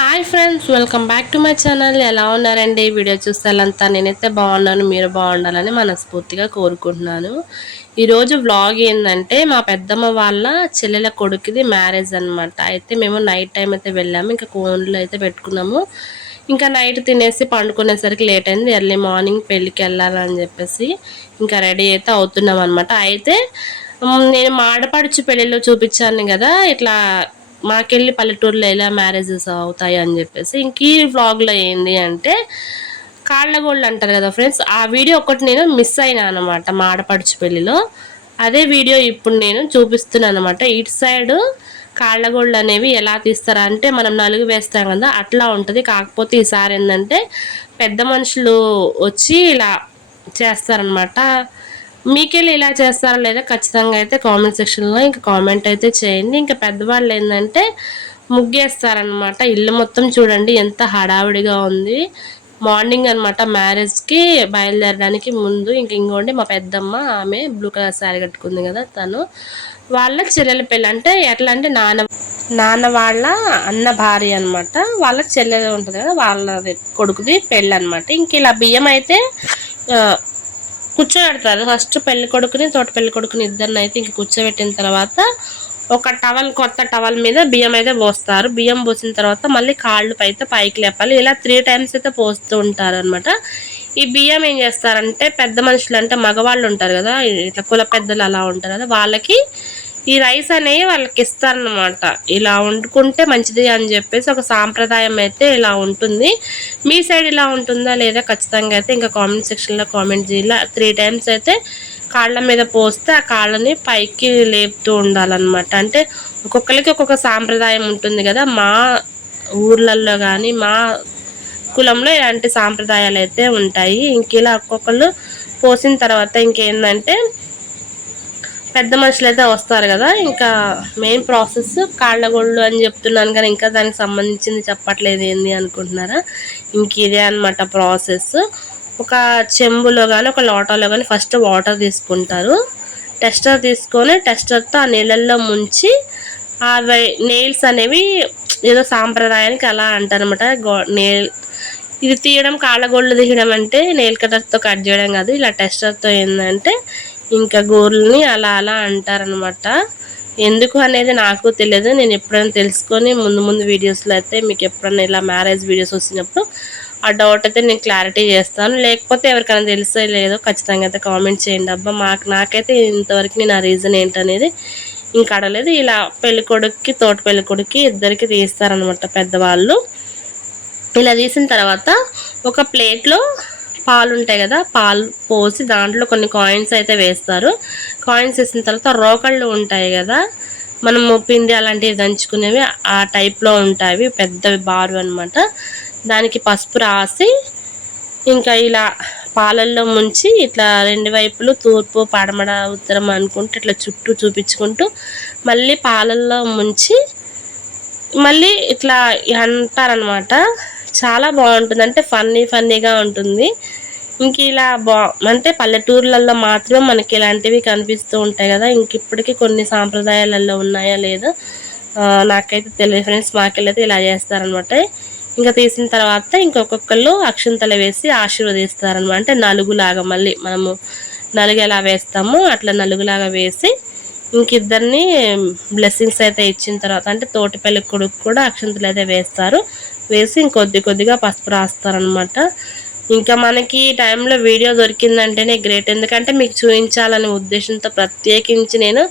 Hi friends, welcome back to my channel. ఎలా ఉన్నారండి? Video చూసేంతా నేనైతే బాగున్నాను, మీరు బాగుండాలని మనస్ఫూర్తిగా కోరుకుంటున్నాను. ఈరోజు వ్లాగ్ ఏంటంటే మా పెద్దమ్మ వాళ్ళ చెల్లెల కొడుకుది మ్యారేజ్ అనమాట. అయితే మేము నైట్ టైం అయితే వెళ్ళాము, ఇంకా కోన్లు అయితే పెట్టుకున్నాము. ఇంకా నైట్ తినేసి పండుకునేసరికి లేట్ అయింది. ఎర్లీ మార్నింగ్ పెళ్ళికి వెళ్ళాలని చెప్పేసి ఇంకా రెడీ అయితే అవుతున్నాం అనమాట. అయితే నేను మాడపడుచు పెళ్ళిలో చూపించాను కదా, ఇట్లా మాకెళ్ళి పల్లెటూరులో ఎలా మ్యారేజెస్ అవుతాయి అని చెప్పేసి. ఇంక ఈ వ్లాగ్లో ఏంది అంటే కాళ్ళగోళ్ళు అంటారు కదా ఫ్రెండ్స్, ఆ వీడియో ఒకటి నేను మిస్ అయినా అనమాట మాడపడుచు పెళ్ళిలో. అదే వీడియో ఇప్పుడు నేను చూపిస్తున్నాను అనమాట. ఇటు సైడ్ కాళ్ళగోళ్ళు అనేవి ఎలా తీస్తారా అంటే మనం నలుగు వేస్తాం కదా, అట్లా ఉంటుంది. కాకపోతే ఈసారి ఏంటంటే పెద్ద మనుషులు వచ్చి ఇలా చేస్తారనమాట. మీకెళ్ళి ఇలా చేస్తారా లేదా ఖచ్చితంగా అయితే కామెంట్ సెక్షన్లో ఇంకా కామెంట్ అయితే చేయండి. ఇంకా పెద్దవాళ్ళు ఏంటంటే ముగ్గేస్తారనమాట. ఇల్లు మొత్తం చూడండి ఎంత హడావిడిగా ఉంది. మార్నింగ్ అనమాట మ్యారేజ్కి బయలుదేరడానికి ముందు. ఇంకోండి మా పెద్దమ్మ, ఆమె బ్లూ కలర్ శారీ కట్టుకుంది కదా, తను వాళ్ళ చెల్లెల పెళ్ళి. అంటే ఎట్లా అంటే నాన్న వాళ్ళ అన్న భార్య అనమాట. వాళ్ళ చెల్లెలు ఉంటుంది కదా, వాళ్ళ కొడుకుది పెళ్ళి అనమాట. ఇంక ఇలా బియ్యం అయితే కూర్చోబెడతారు. ఫస్ట్ పెళ్లి కొడుకుని, తోట పెళ్లి కొడుకుని ఇద్దరిని అయితే ఇంక కూర్చోబెట్టిన తర్వాత ఒక టవల్, కొత్త టవల్ మీద బియ్యం అయితే పోస్తారు. బియ్యం పోసిన తర్వాత మళ్ళీ కాళ్ళు అయితే పైకి లేపాలి. ఇలా 3 times అయితే పోస్తూ ఉంటారు అనమాట. ఈ బియ్యం ఏం చేస్తారంటే పెద్ద మనుషులు అంటే మగవాళ్ళు ఉంటారు కదా, ఇట్లా కుల పెద్దలు అలా ఉంటారు కదా, వాళ్ళకి ఈ రైస్ అనేవి వాళ్ళకి ఇస్తారనమాట. ఇలా వండుకుంటే మంచిది అని చెప్పేసి ఒక సాంప్రదాయం అయితే ఇలా ఉంటుంది. మీ సైడ్ ఇలా ఉంటుందా లేదా ఖచ్చితంగా అయితే ఇంకా కామెంట్ సెక్షన్లో కామెంట్ చేయాలి. 3 times అయితే కాళ్ళ మీద పోస్తే ఆ కాళ్ళని పైకి లేపుతూ ఉండాలన్నమాట. అంటే ఒక్కొక్కరికి ఒక్కొక్క సాంప్రదాయం ఉంటుంది కదా. మా ఊర్లలో కానీ మా కులంలో ఇలాంటి సాంప్రదాయాలు అయితే ఉంటాయి. ఇంక ఇలా ఒక్కొక్కళ్ళు పోసిన తర్వాత ఇంకేంటంటే పెద్ద మనుషులు అయితే వస్తారు కదా. ఇంకా మెయిన్ ప్రాసెస్ కాళ్ళగోళ్ళు అని చెప్తున్నాను కానీ ఇంకా దానికి సంబంధించింది చెప్పట్లేదు ఏంది అనుకుంటున్నారా. ఇంక ఇదే అనమాట ప్రాసెస్. ఒక చెంబులో కానీ ఒక లోటాలో కానీ ఫస్ట్ వాటర్ తీసుకుంటారు. టెస్టర్ తీసుకొని టెస్టర్తో ఆ నీళ్ళల్లో ముంచి ఆ నెయిల్స్ అనేవి ఏదో సాంప్రదాయానికి అలా అంటారనమాట. ఇది తీయడం, కాళ్ళగోళ్ళు తీయడం అంటే నెయిల్ కటర్తో కట్ చేయడం కాదు. ఇలా టెస్టర్తో ఏంటంటే ఇంకా గోర్లని అలా అలా అంటారనమాట. ఎందుకు అనేది నాకు తెలియదు. నేను ఎప్పుడైనా తెలుసుకొని ముందు వీడియోస్లో అయితే మీకు ఎప్పుడైనా ఇలా మ్యారేజ్ వీడియోస్ వచ్చినప్పుడు ఆ డౌట్ అయితే నేను క్లారిటీ చేస్తాను. లేకపోతే ఎవరికైనా తెలిసే లేదో ఖచ్చితంగా అయితే కామెంట్ చేయండి. అబ్బా నాకైతే ఇంతవరకు నేను ఆ రీజన్ ఏంటనేది ఇంకా అడగలేదు. ఇలా పెళ్ళికొడుక్కి, తోట పెళ్ళికొడుక్కి ఇద్దరికి తీస్తారనమాట పెద్దవాళ్ళు. ఇలా తీసిన తర్వాత ఒక ప్లేట్లో పాలు ఉంటాయి కదా, పాలు పోసి దాంట్లో కొన్ని కాయిన్స్ అయితే వేస్తారు. కాయిన్స్ వేసిన తర్వాత రోకళ్ళు ఉంటాయి కదా, మనము పిండి అలాంటివి దంచుకునేవి ఆ టైప్లో ఉంటాయి, పెద్దవి బారు అనమాట. దానికి పసుపు రాసి ఇంకా ఇలా పాలల్లో ముంచి ఇట్లా 2 వైపులు తూర్పు, పడమర, ఉత్తరం అనుకుంటూ ఇట్లా చుట్టూ చూపించుకుంటూ మళ్ళీ పాలల్లో ముంచి మళ్ళీ ఇట్లా అంటారనమాట. చాలా బాగుంటుంది. అంటే ఫన్నీగా ఉంటుంది. ఇంక ఇలా అంటే పల్లెటూర్లలో మాత్రమే మనకి ఇలాంటివి కనిపిస్తూ ఉంటాయి కదా. ఇంక ఇప్పటికీ కొన్ని సాంప్రదాయాలలో ఉన్నాయా లేదా నాకైతే తెలియదు ఫ్రెండ్స్. మాకెళ్ళైతే ఇలా చేస్తారనమాట. ఇంకా తీసిన తర్వాత ఇంకొకళ్ళు అక్షింతలు వేసి ఆశీర్వదిస్తారనమాట. అంటే నలుగులాగా మళ్ళీ మనము నలుగు ఎలా వేస్తామో అట్లా నలుగులాగా వేసి ఇంకిద్దరిని బ్లెస్సింగ్స్ అయితే ఇచ్చిన తర్వాత, అంటే తోటి పెళ్లి కొడుకు కూడా అక్షింతలు అయితే వేస్తారు. వేసి ఇంకొద్దిగా పసుపు రాస్తారనమాట. ఇంకా మనకి ఈ టైంలో వీడియో దొరికిందంటేనే గ్రేట్. ఎందుకంటే మీకు చూపించాలనే ఉద్దేశంతో ప్రత్యేకించి నేను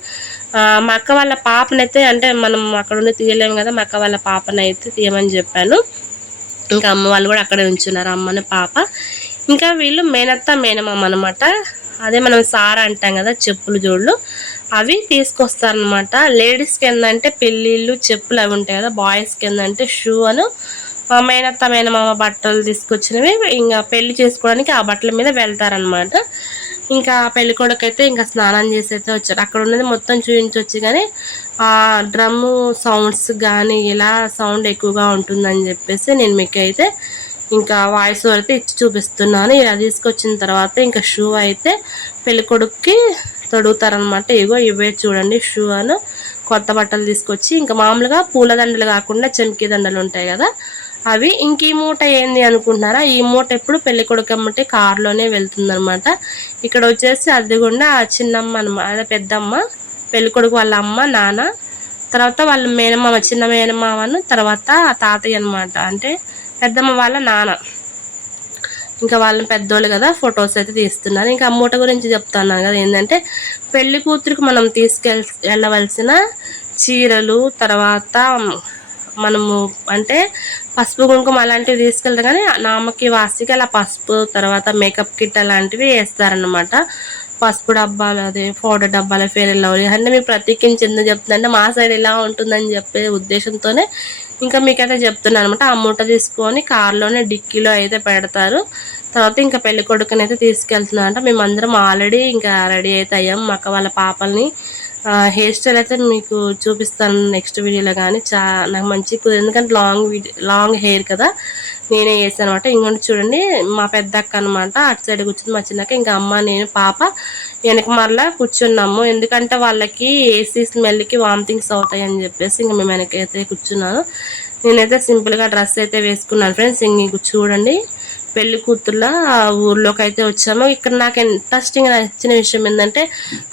మా అక్క వాళ్ళ పాపనైతే, అంటే మనం అక్కడ ఉండి తీయలేము కదా, మా అక్క వాళ్ళ పాపనైతే తీయమని చెప్పాను. ఇంకా అమ్మ వాళ్ళు కూడా అక్కడే ఉంచున్నారు, అమ్మని పాప. ఇంకా వీళ్ళు మేనత్త మేనమామ అనమాట. అదే మనం సారా అంటాం కదా, చెప్పులు జోళ్ళు అవి తీసుకొస్తారనమాట. లేడీస్కి ఏంటంటే పెళ్ళిళ్ళు చెప్పులు అవి ఉంటాయి కదా, బాయ్స్కి ఏంటంటే షూ అను మేనత్త మేనమామ బట్టలు తీసుకొచ్చినవి ఇంకా పెళ్లి చేసుకోవడానికి ఆ బట్టల మీద వెళ్తారనమాట. ఇంకా పెళ్లి కొడుకు అయితే ఇంకా స్నానం చేసి అయితే వచ్చారు. అక్కడ ఉన్నది మొత్తం చూపించవచ్చు కానీ ఆ డ్రమ్ము సౌండ్స్ కానీ ఇలా సౌండ్ ఎక్కువగా ఉంటుందని చెప్పేసి నేను మీకు అయితే ఇంకా వాయిస్ అయితే ఇచ్చి చూపిస్తున్నాను. ఇలా తీసుకొచ్చిన తర్వాత ఇంకా షూ అయితే పెళ్ళి కొడుక్కి తొడుగుతారనమాట. ఇవే చూడండి షూ అను కొత్త బట్టలు తీసుకొచ్చి ఇంకా మామూలుగా పూలదండలు కాకుండా చెంకి దండలు ఉంటాయి కదా అవి. ఇంక ఈ మూట ఏంది అనుకుంటున్నారా, ఈ మూట ఎప్పుడు పెళ్లి కొడుకు అమ్మటే కారులోనే వెళ్తుంది అనమాట. ఇక్కడ వచ్చేసి అద్దెగుండా చిన్నమ్మ అనమాట, పెద్దమ్మ, పెళ్లి కొడుకు వాళ్ళ అమ్మ, నాన్న, తర్వాత వాళ్ళ మేనమామ, చిన్న మేనమామను, తర్వాత తాతయ్య అనమాట, అంటే పెద్దమ్మ వాళ్ళ నాన్న. ఇంకా వాళ్ళని పెద్దోళ్ళు కదా, ఫొటోస్ అయితే తీస్తున్నారు. ఇంకా మూట గురించి చెప్తున్నాను కదా, ఏంటంటే పెళ్లి కూతురికి మనం వెళ్ళవలసిన చీరలు, తర్వాత మనము అంటే పసుపు కుంకుమ అలాంటివి తీసుకెళ్తాం, కానీ నామకి వాసికి అలా పసుపు, తర్వాత మేకప్ కిట్ అలాంటివి వేస్తారనమాట. పసుపు డబ్బాలు, అదే పౌడర్ డబ్బాలు, ఫేర్ అండ్ లవ్లీ అంటే మీరు ప్రత్యేకించి ఎందుకు చెప్తుందంటే మా సైడ్ ఎలా ఉంటుందని చెప్పే ఉద్దేశంతోనే ఇంకా మీకైతే చెప్తున్నాను అనమాట. ఆ మూట తీసుకొని కార్లోనే డిక్కీలో అయితే పెడతారు. తర్వాత ఇంకా పెళ్లి కొడుకుని అయితే తీసుకెళ్తున్నారంట. మేమందరం ఆల్రెడీ ఇంకా రెడీ అయితే అయ్యాం. మా అక్క వాళ్ళ పాపల్ని హెయిర్ స్టైల్ అయితే మీకు చూపిస్తాను నెక్స్ట్ వీడియోలో. కానీ నాకు మంచి ఎందుకంటే లాంగ్ హెయిర్ కదా, నేనే వేసాను అనమాట. ఇంకొంటి చూడండి, మా పెద్ద అక్క అనమాట అటు సైడ్ కూర్చుంది, మా చిన్నక్క, ఇంకా అమ్మ, నేను, పాప వెనక మరలా కూర్చున్నాము. ఎందుకంటే వాళ్ళకి ఏసీ స్మెల్కి వామిటింగ్స్ అవుతాయి అని చెప్పేసి ఇంకా మేము వెనకైతే కూర్చున్నాను. నేనైతే సింపుల్గా డ్రెస్ అయితే వేసుకున్నాను ఫ్రెండ్స్. ఇంక చూడండి, పెళ్లి కూతుర్ల ఊర్లోకి అయితే వచ్చాము. ఇక్కడ నాకు ఇంట్రెస్టింగ్ నచ్చిన విషయం ఏంటంటే,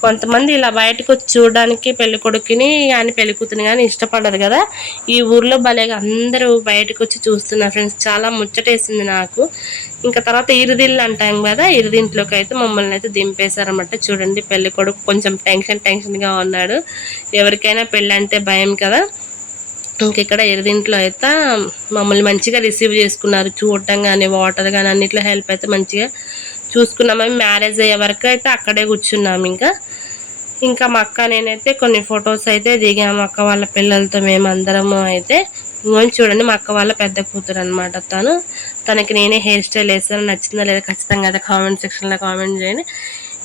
కొంతమంది ఇలా బయటకు వచ్చి చూడడానికి పెళ్లి కొడుకుని కానీ పెళ్లి కూతురిని కానీ ఇష్టపడరు కదా, ఈ ఊర్లో భలేగా అందరూ బయటకు వచ్చి చూస్తున్నారు ఫ్రెండ్స్. చాలా ముచ్చటేసింది నాకు. ఇంకా తర్వాత ఇరుదిళ్ళు అంటాం కదా, ఇరుదింట్లోకి అయితే మమ్మల్ని అయితే దింపేశారన్నమాట. చూడండి, పెళ్లి కొడుకు కొంచెం టెన్షన్గా ఉన్నాడు. ఎవరికైనా పెళ్ళి అంటే భయం కదా. ఇంకెక్కడ ఎరుదింట్లో అయితే మమ్మల్ని మంచిగా రిసీవ్ చేసుకున్నారు. చూడటం కానీ, వాటర్ కానీ అన్నిట్లో హెల్ప్ అయితే మంచిగా చూసుకున్నాము. మ్యారేజ్ అయ్యే వరకు అయితే అక్కడే కూర్చున్నాము. ఇంకా మా అక్క నేనైతే కొన్ని ఫొటోస్ అయితే దిగాము అక్క వాళ్ళ పిల్లలతో మేమందరము అయితే. ఇంకొని చూడండి, మా అక్క వాళ్ళ పెద్ద కూతురు అనమాట తనకి నేనే హెయిర్ స్టైల్ వేస్తాను. నచ్చిందా లేదా ఖచ్చితంగా అయితే కామెంట్ సెక్షన్లో కామెంట్ చేయండి.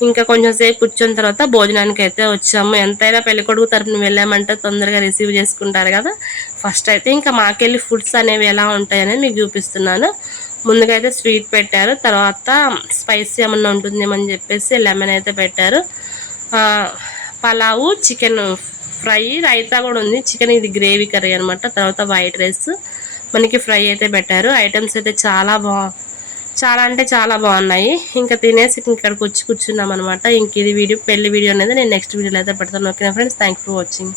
ఇంకా కొంచెం సేపు కూర్చున్న తర్వాత భోజనానికి అయితే వచ్చాము. ఎంతైనా పెళ్ళికొడుకు తరపున వెళ్ళామంటే తొందరగా రిసీవ్ చేసుకుంటారు కదా. ఫస్ట్ అయితే ఇంకా మాకెళ్ళి ఫుడ్స్ అనేవి ఎలా ఉంటాయనేది మీకు చూపిస్తున్నాను. ముందుగా అయితే స్వీట్ పెట్టారు, తర్వాత స్పైసీ ఏమన్నా ఉంటుందేమని చెప్పేసి లెమన్ అయితే పెట్టారు. పలావు, చికెన్ ఫ్రై, రైతా కూడా ఉంది. చికెన్ ఇది గ్రేవీ కర్రీ అనమాట. తర్వాత వైట్ రైస్, మనకి ఫ్రై అయితే పెట్టారు. ఐటమ్స్ అయితే చాలా అంటే చాలా బాగున్నాయి. ఇంకా తినేసి ఇక్కడికి వచ్చి కూర్చున్నాం అనమాట. ఇంక ఇది పెళ్లి వీడియో అనేది నేను నెక్స్ట్ వీడియోలో అయితే పెడతాను. ఓకేనా ఫ్రెండ్స్, థ్యాంక్స్ ఫర్ వాచింగ్.